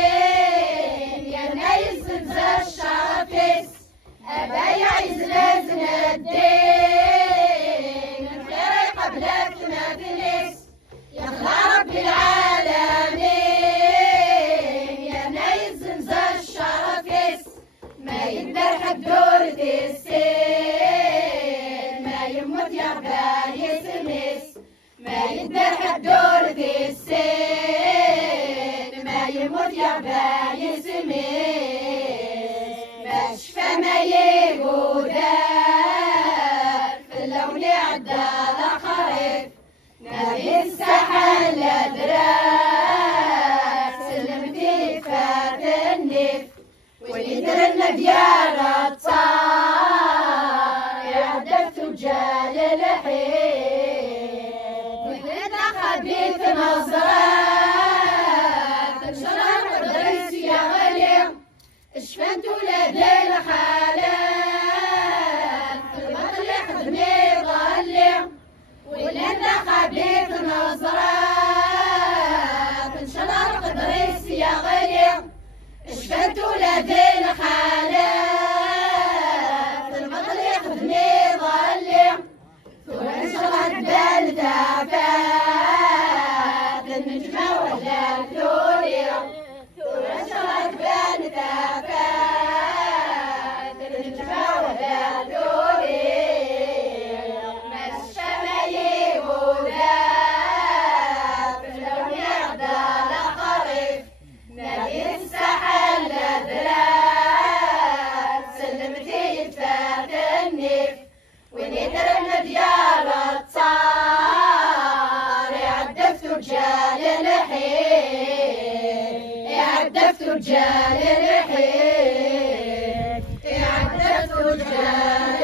العالمين يا نايس الشرفس أبا يعز لازم الدين الخير قبلك ما تنس يخلع رب العالمين يا نايس الشرفس ما يقدر حد دور السين ما يموت يقبل يسمس ما يقدر حد دور السين ما يموت يقبل يسمس ما شفى ما يقدر في اللون عدى الخريف نبي السحل الدراس سلمتي فات النف ويدرنا ديال الطار يعدل تجال الحين وإذا خبيث نظرات تنشر قدريس يا غلي اشفنت ولاد الخالات في البطل يخدمي ظلي وإذا خبيث نظرات تنشر قدريس يا غلي اشفنت ولاد الخالات البطل يخدمي ظلي وانشغلت بالتافات النجمة ولا الثورية وانشغلت بالتافات النجمة ولا الثورية ما الشمع يهودا في اللون يعدى الخريف نبي السحل الدراس سلمتي يتفات النف ونيترنا ديال الطار يعدف رجال الحين يعدف رجال الحين يعدف رجال